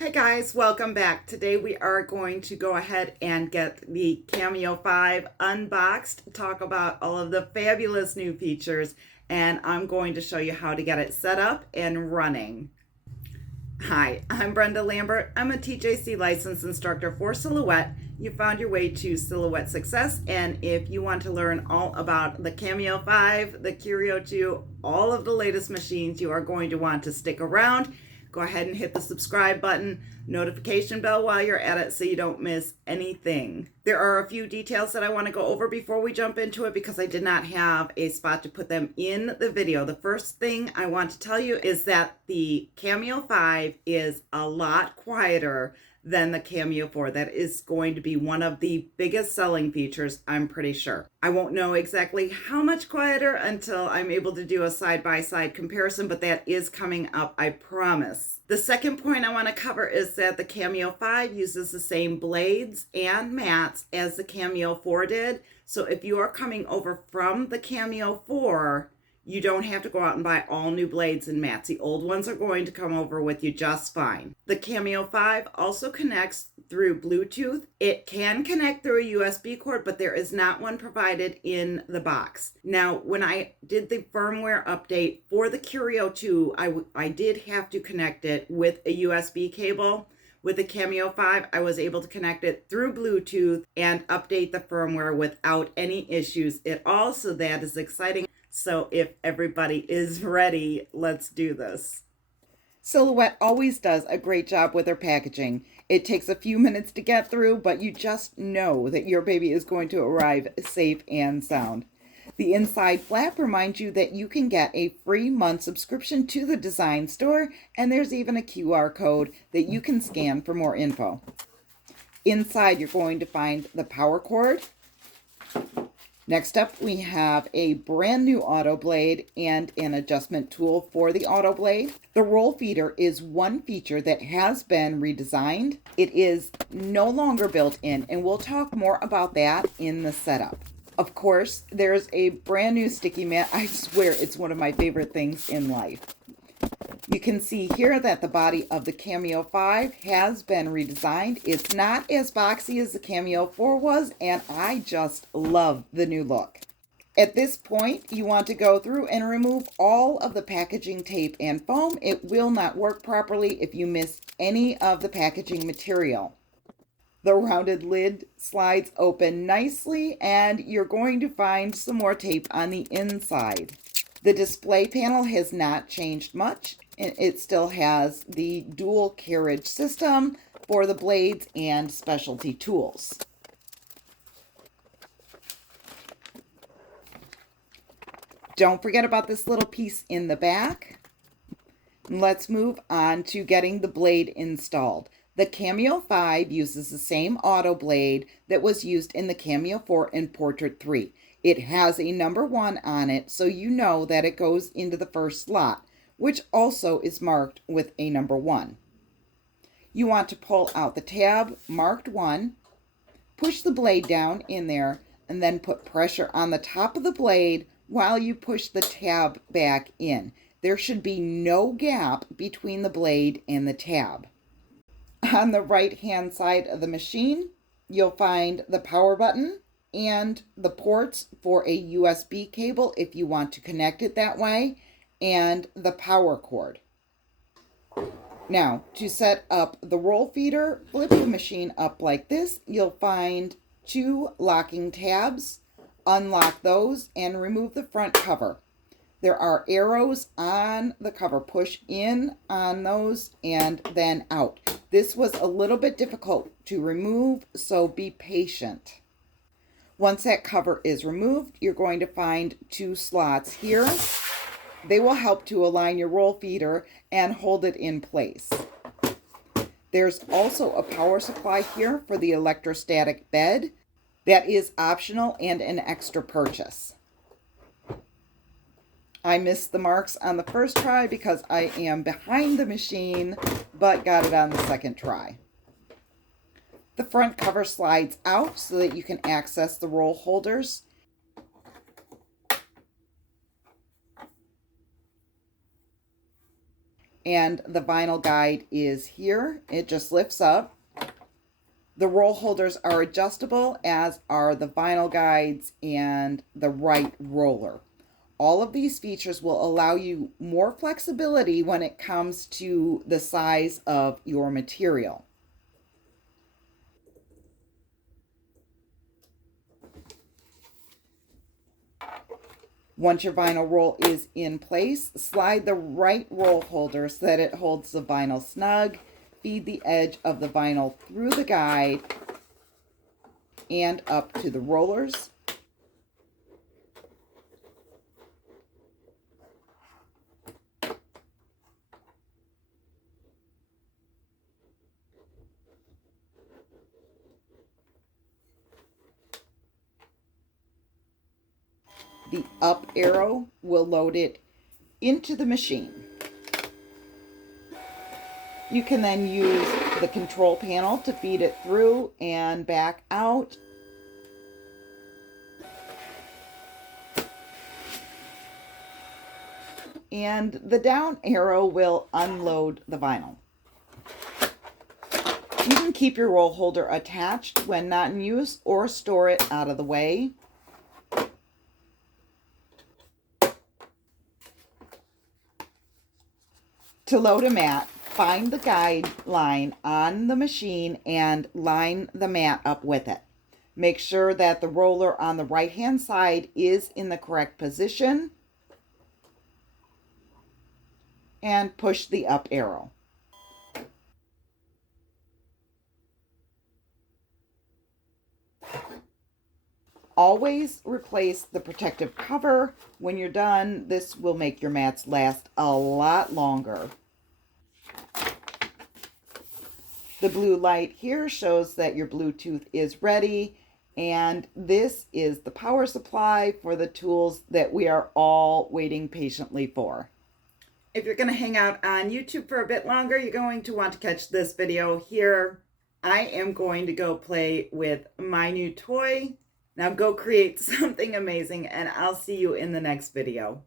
Hey guys, welcome back. Today we are going to go ahead and get the Cameo 5 unboxed, talk about all of the fabulous new features, and I'm going to show you how to get it set up and running. Hi, I'm Brenda Lambert. I'm a TJC licensed instructor for Silhouette. You found your way to Silhouette Success, and if you want to learn all about the Cameo 5, the Curio 2, all of the latest machines, you are going to want to stick around. Go ahead and hit the subscribe button, notification bell while you're at it so you don't miss anything. There are a few details that I want to go over before we jump into it because I did not have a spot to put them in the video. The first thing I want to tell you is that the Cameo 5 is a lot quieter than the Cameo 4. That is going to be one of the biggest selling features, I'm pretty sure. I won't know exactly how much quieter until I'm able to do a side-by-side comparison, but that is coming up, I promise. The second point I want to cover is that the Cameo 5 uses the same blades and mats as the Cameo 4 did. So if you are coming over from the Cameo 4, you don't have to go out and buy all new blades and mats. The old ones are going to come over with you just fine. The Cameo 5 also connects through Bluetooth. It can connect through a USB cord, but there is not one provided in the box. Now, when I did the firmware update for the Curio 2, I did have to connect it with a USB cable. With the Cameo 5, I was able to connect it through Bluetooth and update the firmware without any issues at all, so that is exciting. So if everybody is ready, let's do this. Silhouette always does a great job with their packaging. It takes a few minutes to get through, but you just know that your baby is going to arrive safe and sound. The inside flap reminds you that you can get a free month subscription to the design store, and there's even a QR code that you can scan for more info. Inside, you're going to find the power cord. Next up, we have a brand new auto blade and an adjustment tool for the auto blade. The roll feeder is one feature that has been redesigned. It is no longer built in, and we'll talk more about that in the setup. Of course, there's a brand new sticky mat. I swear it's one of my favorite things in life. You can see here that the body of the Cameo 5 has been redesigned. It's not as boxy as the Cameo 4 was, and I just love the new look. At this point, you want to go through and remove all of the packaging tape and foam. It will not work properly if you miss any of the packaging material. The rounded lid slides open nicely, and you're going to find some more tape on the inside. The display panel has not changed much, and it still has the dual carriage system for the blades and specialty tools. Don't forget about this little piece in the back. Let's move on to getting the blade installed. The Cameo 5 uses the same auto blade that was used in the Cameo 4 and Portrait 3. It has a number 1 on it, so you know that it goes into the first slot, which also is marked with a number 1. You want to pull out the tab marked 1, push the blade down in there, and then put pressure on the top of the blade while you push the tab back in. There should be no gap between the blade and the tab. On the right-hand side of the machine, you'll find the power button and the ports for a USB cable if you want to connect it that way, and the power cord. Now, to set up the roll feeder, flip the machine up like this. You'll find 2 locking tabs. Unlock those and remove the front cover. There are arrows on the cover. Push in on those and then out. This was a little bit difficult to remove, so be patient. Once that cover is removed, you're going to find 2 slots here. They will help to align your roll feeder and hold it in place. There's also a power supply here for the electrostatic bed. That is optional and an extra purchase. I missed the marks on the first try because I am behind the machine, but got it on the second try. The front cover slides out so that you can access the roll holders. And the vinyl guide is here. It just lifts up. The roll holders are adjustable, as are the vinyl guides and the right roller. All of these features will allow you more flexibility when it comes to the size of your material. Once your vinyl roll is in place, slide the right roll holder so that it holds the vinyl snug. Feed the edge of the vinyl through the guide and up to the rollers. The up arrow will load it into the machine. You can then use the control panel to feed it through and back out. And the down arrow will unload the vinyl. You can keep your roll holder attached when not in use or store it out of the way. To load a mat, find the guide line on the machine and line the mat up with it. Make sure that the roller on the right-hand side is in the correct position and push the up arrow. Always replace the protective cover when you're done. This will make your mats last a lot longer. The blue light here shows that your Bluetooth is ready, and this is the power supply for the tools that we are all waiting patiently for. If you're going to hang out on YouTube for a bit longer, you're going to want to catch this video here. I am going to go play with my new toy. Now go create something amazing, and I'll see you in the next video.